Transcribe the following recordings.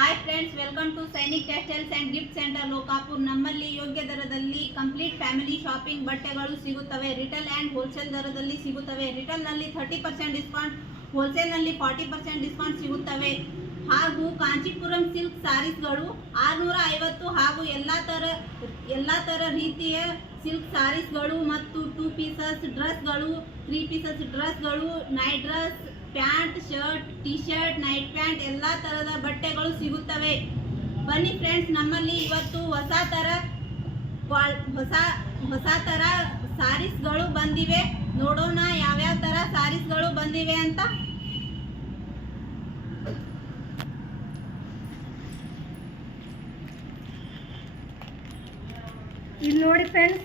Hi friends, welcome to Sainik textiles and gift centre Lokapur. ನಮ್ಮಲ್ಲಿ ಯೋಗ್ಯ ದರದಲ್ಲಿ ಕಂಪ್ಲೀಟ್ ಫ್ಯಾಮಿಲಿ ಶಾಪಿಂಗ್ ಬಟ್ಟೆಗಳು ಸಿಗುತ್ತವೆ. ರಿಟೇಲ್ ಆ್ಯಂಡ್ ಹೋಲ್ಸೇಲ್ ದರದಲ್ಲಿ ಸಿಗುತ್ತವೆ. ರಿಟೇಲ್ನಲ್ಲಿ 30% ಡಿಸ್ಕೌಂಟ್, ಹೋಲ್ಸೇಲ್ನಲ್ಲಿ 40% ಡಿಸ್ಕೌಂಟ್ ಸಿಗುತ್ತವೆ. ಹಾಗೂ ಕಾಂಚೀಪುರಂ ಸಿಲ್ಕ್ ಸ್ಯಾರೀಸ್ಗಳು 650 ಹಾಗೂ ಎಲ್ಲ ಥರ ರೀತಿಯ ಸಿಲ್ಕ್ ಸ್ಯಾರೀಸ್ಗಳು ಮತ್ತು 2 ಪೀಸಸ್ ಡ್ರೆಸ್ಗಳು, 3 ಪೀಸಸ್ ಡ್ರೆಸ್ಗಳು, night dress, pant, shirt, T shirt, night pant ಎಲ್ಲ ಥರದ ಬಟ್ಟೆಗಳು ಸಿಗುತ್ತವೆ. ಬನ್ನಿ ಫ್ರೆಂಡ್ಸ್, ನಮ್ಮಲ್ಲಿ ಇವತ್ತು ಹೊಸ ಥರ ಸ್ಯಾರೀಸ್ಗಳು ಬಂದಿವೆ. ನೋಡೋಣ ಯಾವ್ಯಾವ ಥರ ಸ್ಯಾರೀಸ್ಗಳು ಬಂದಿವೆ ಅಂತ. ಇಲ್ಲಿ ನೋಡಿ friends,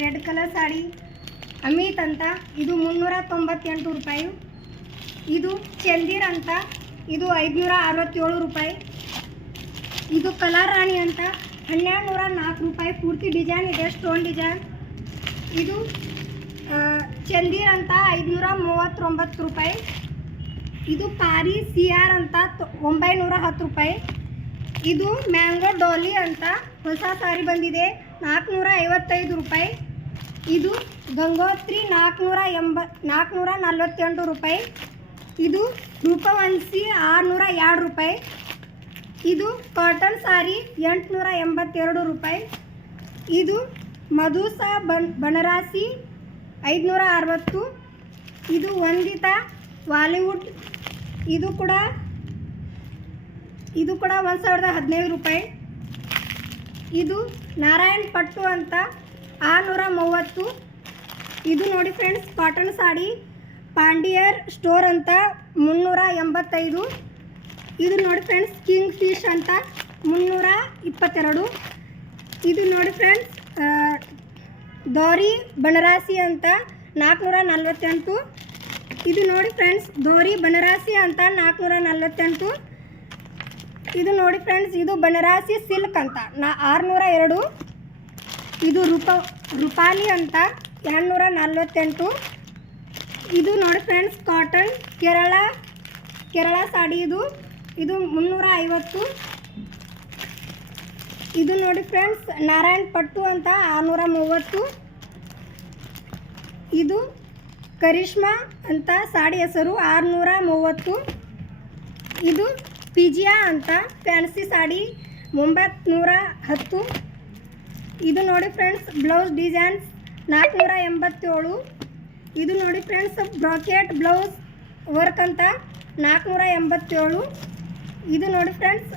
red colour sari Amit ಅಂತ, ಇದು 398 ರೂಪಾಯಿ. ಇದು ಚಂದೀರ್ ಅಂತ, ಇದು 567 ರೂಪಾಯಿ. ಇದು ಕಲರ್ ರಾಣಿ ಅಂತ 1204 ರೂಪಾಯಿ. ಪೂರ್ತಿ ಡಿಸೈನ್ ಇದೆ, ಸ್ಟೋನ್ ಡಿಸೈನ್. ಇದು ಚಂದೀರ್ ಅಂತ 539 ರೂಪಾಯಿ. ಇದು ಪಾರಿ CR ಅಂತ 910 ರೂಪಾಯಿ. ಇದು ಮ್ಯಾಂಗೋ ಡಾಲಿ ಅಂತ ಹೊಸ ಸಾರಿ ಬಂದಿದೆ, 455 ರೂಪಾಯಿ. ಇದು ಗಂಗೋತ್ರಿ 448 ರೂಪಾಯಿ. ಇದು ರೂಪವಂಶಿ 602 ರೂಪಾಯಿ. ಇದು ಕಾಟನ್ ಸಾರಿ 882 ರೂಪಾಯಿ. ಇದು ಮಧುಸಾ ಬನರಾಸಿ 560. ಇದು ವಂದಿತಾ ಬಾಲಿವುಡ್, ಇದು ಕೂಡ 1015 ರೂಪಾಯಿ. ಇದು ನಾರಾಯಣ್ ಪಟ್ಟು ಅಂತ 630. ಇದು ನೋಡಿ ಫ್ರೆಂಡ್ಸ್, ಕಾಟನ್ ಸಾಡಿ ಪಾಂಡಿಯರ್ ಸ್ಟೋರ್ ಅಂತ 385. ಇದು ನೋಡಿ ಫ್ರೆಂಡ್ಸ್, ಕಿಂಗ್ ಫಿಶ್ ಅಂತ 322. ಇದು ನೋಡಿ ಫ್ರೆಂಡ್ಸ್, ದೋರಿ ಬನರಾಸಿ ಅಂತ 448. ಇದು ನೋಡಿ ಫ್ರೆಂಡ್ಸ್, ದೋರಿ ಬನರಾಸಿ ಅಂತ 448. ಇದು ನೋಡಿ ಫ್ರೆಂಡ್ಸ್, ಇದು ಬನರಾಸಿ ಸಿಲ್ಕ್ ಅಂತ 602. ಇದು ರೂಪಾಲಿ ಅಂತ 248. ಇದು ನೋಡಿ ಫ್ರೆಂಡ್ಸ್, ಕಾಟನ್ ಕೇರಳ ಸಾಡಿ, ಇದು 350. ಇದು ನೋಡಿ ಫ್ರೆಂಡ್ಸ್, ನಾರಾಯಣ್ ಪಟ್ಟು ಅಂತ 630. ಇದು ಕರಿಷ್ಮಾ ಅಂತ ಸಾಡಿ ಹೆಸರು 630. ಇದು ಪಿಜಿಯಾ ಅಂತ ಫ್ಯಾನ್ಸಿ ಸಾಡಿ 910. ಇದು ನೋಡಿ ಫ್ರೆಂಡ್ಸ್, ಬ್ಲೌಸ್ ಡಿಸೈನ್ಸ್ 487. ಇದು ನೋಡಿ ಫ್ರೆಂಡ್ಸ್, ಬ್ರಾಕೆಟ್ ಬ್ಲೌಸ್ ವರ್ಕ್ ಅಂತ 487. ಇದು ನೋಡಿ ಫ್ರೆಂಡ್ಸ್,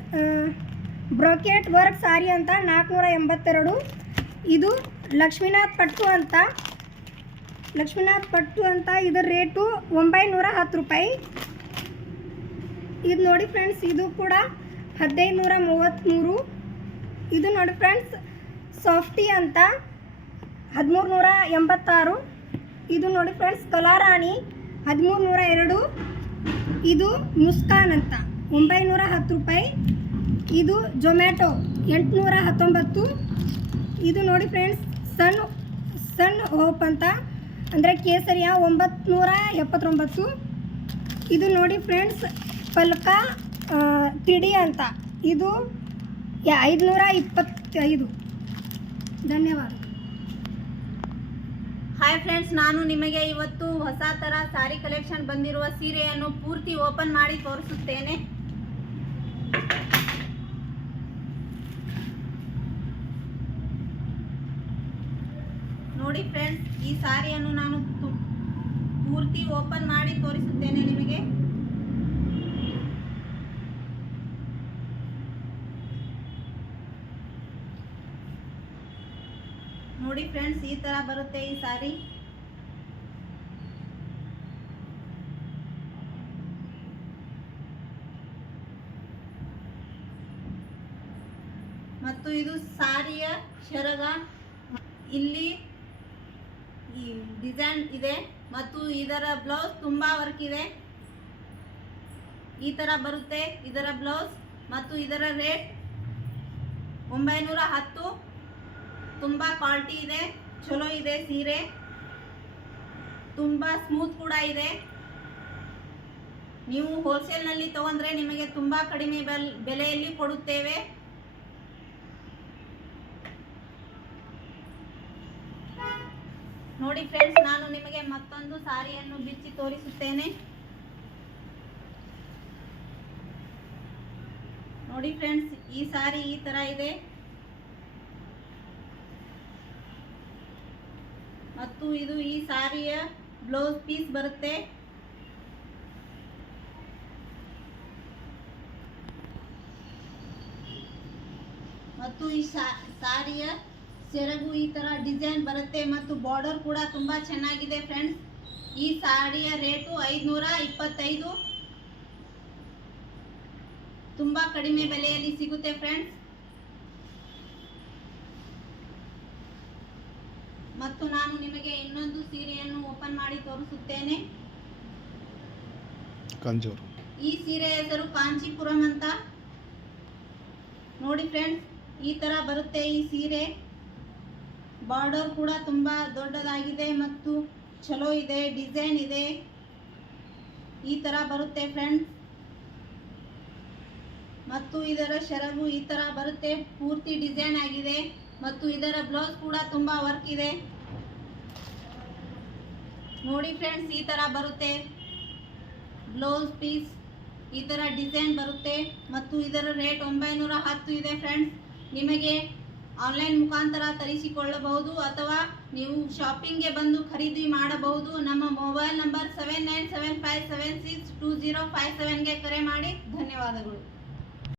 ಬ್ರಾಕೆಟ್ ವರ್ಕ್ ಸಾರಿ ಅಂತ 482. ಇದು ಲಕ್ಷ್ಮೀನಾಥ್ ಪಟ್ಟು ಅಂತ ಇದರ ರೇಟು 910 ರೂಪಾಯಿ. ಇದು ನೋಡಿ ಫ್ರೆಂಡ್ಸ್, ಇದು ಕೂಡ 1533. ಇದು ನೋಡಿ ಫ್ರೆಂಡ್ಸ್, ಸಾಫ್ಟಿ ಅಂತ 1386. ಇದು ನೋಡಿ ಫ್ರೆಂಡ್ಸ್, ಕಲಾರಾಣಿ 1302. ಇದು ಮುಸ್ಕಾನ್ ಅಂತ 910 ರೂಪಾಯಿ. ಇದು ಜೊಮ್ಯಾಟೊ 819. ಇದು ನೋಡಿ ಫ್ರೆಂಡ್ಸ್, ಸನ್ ಹೋಪ್ ಅಂತ ಅಂದರೆ ಕೇಸರಿಯ 979. ಇದು ನೋಡಿ ಫ್ರೆಂಡ್ಸ್, ಪಲ್ಕಾ 3D ಅಂತ, ಇದು 525. ಧನ್ಯವಾದ. ಹಾಯ್ ಫ್ರೆಂಡ್ಸ್, ನಾನು ನಿಮಗೆ ಇವತ್ತು ಹೊಸ ಥರ ಸಾರಿ ಕಲೆಕ್ಷನ್ ಬಂದಿರುವ ಸೀರೆಯನ್ನು ಪೂರ್ತಿ ಓಪನ್ ಮಾಡಿ ತೋರಿಸುತ್ತೇನೆ. ನೋಡಿ ಫ್ರೆಂಡ್ಸ್, ಈ ಸಾರಿಯನ್ನು ನಾನು ಪೂರ್ತಿ ಓಪನ್ ಮಾಡಿ ತೋರಿಸುತ್ತೇನೆ ನಿಮಗೆ. ನೋಡಿ ಫ್ರೆಂಡ್ಸ್, ಈ ತರ ಬರುತ್ತೆ ಈ ಸಾರಿ. ಮತ್ತು ಇದು ಸಾರಿಯ ಶರಗ, ಇಲ್ಲಿ ಈ ಡಿಸೈನ್ ಇದೆ ಮತ್ತು ಇದರ ಬ್ಲೌಸ್ ತುಂಬಾ ವರ್ಕ್ ಇದೆ. ಈ ತರ ಬರುತ್ತೆ ಇದರ ಬ್ಲೌಸ್ ಮತ್ತು ಇದರ ರೇಟ್ 910. ತುಂಬ ಕ್ವಾಲಿಟಿ ಇದೆ, ಚಲೋ ಇದೆ ಸೀರೆ, ತುಂಬ ಸ್ಮೂತ್ ಕೂಡ ಇದೆ. ನೀವು ಹೋಲ್ಸೇಲ್ನಲ್ಲಿ ತಗೊಂಡ್ರೆ ನಿಮಗೆ ತುಂಬ ಕಡಿಮೆ ಬೆಲೆಯಲ್ಲಿ ಕೊಡುತ್ತೇವೆ. ನೋಡಿ ಫ್ರೆಂಡ್ಸ್, ನಾನು ನಿಮಗೆ ಮತ್ತೊಂದು ಸಾರಿಯನ್ನು ಬಿಚ್ಚಿ ತೋರಿಸುತ್ತೇನೆ. ನೋಡಿ ಫ್ರೆಂಡ್ಸ್, ಈ ಸಾರಿ ಈ ತರ ಇದೆ ಮತ್ತು ಇದು ಈ ಸಾರಿಯ ಬ್ಲೌಸ್ ಪೀಸ್ ಬರುತ್ತೆ. ಮತ್ತು ಈ ಸಾರಿಯ ಸೆರಗು ಈ ತರ ಡಿಸೈನ್ ಬರುತ್ತೆ ಮತ್ತು ಬಾರ್ಡರ್ ಕೂಡ ತುಂಬಾ ಚೆನ್ನಾಗಿದೆ ಫ್ರೆಂಡ್ಸ್. ಈ ಸಾರಿಯ ರೇಟು 525, ತುಂಬಾ ಕಡಿಮೆ ಬೆಲೆಯಲ್ಲಿ ಸಿಗುತ್ತೆ ಫ್ರೆಂಡ್ಸ್. ಮತ್ತು ನಾನು ನಿಮಗೆ ಇನ್ನೊಂದು ಸೀರೆಯನ್ನು ಓಪನ್ ಮಾಡಿ ತೋರಿಸುತ್ತೇನೆ. ಈ ಸೀರೆ ಹೆಸರು ಕಾಂಚೀಪುರಂ ಅಂತ. ನೋಡಿ ಫ್ರೆಂಡ್ಸ್, ಈ ತರ ಬರುತ್ತೆ ಈ ಸೀರೆ. ಬಾರ್ಡರ್ ಕೂಡ ತುಂಬಾ ದೊಡ್ಡದಾಗಿದೆ ಮತ್ತು ಚಲೋ ಇದೆ, ಡಿಸೈನ್ ಇದೆ. ಈ ತರ ಬರುತ್ತೆ ಫ್ರೆಂಡ್ಸ್. ಮತ್ತು ಇದರ ಸೆರಗು ಈ ತರ ಬರುತ್ತೆ, ಪೂರ್ತಿ ಡಿಸೈನ್ ಆಗಿದೆ ಮತ್ತು ಇದರ ಬ್ಲೌಸ್ ಕೂಡ ತುಂಬಾ ವರ್ಕ್ ಇದೆ. ನೋಡಿ ಫ್ರೆಂಡ್ಸ್, ಈ ತರ ಬರುತ್ತೆ ಬ್ಲೌಸ್ ಪೀಸ್, ಈ ತರ ಡಿಸೈನ್ ಬರುತ್ತೆ ಮತ್ತು ಇದರ ರೇಟ್ 910 ಇದೆ ಫ್ರೆಂಡ್ಸ್. ನಿಮಗೆ ಆನ್ಲೈನ್ ಮುಖಾಂತರ ತರಿಸಿಕೊಳ್ಳಬಹುದು ಅಥವಾ ನೀವು ಶಾಪಿಂಗ್ಗೆ ಬಂದು ಖರೀದಿ ಮಾಡಬಹುದು. ನಮ್ಮ ಮೊಬೈಲ್ ನಂಬರ್ 7975762057ಗೆ ಕರೆ ಮಾಡಿ. ಧನ್ಯವಾದಗಳು.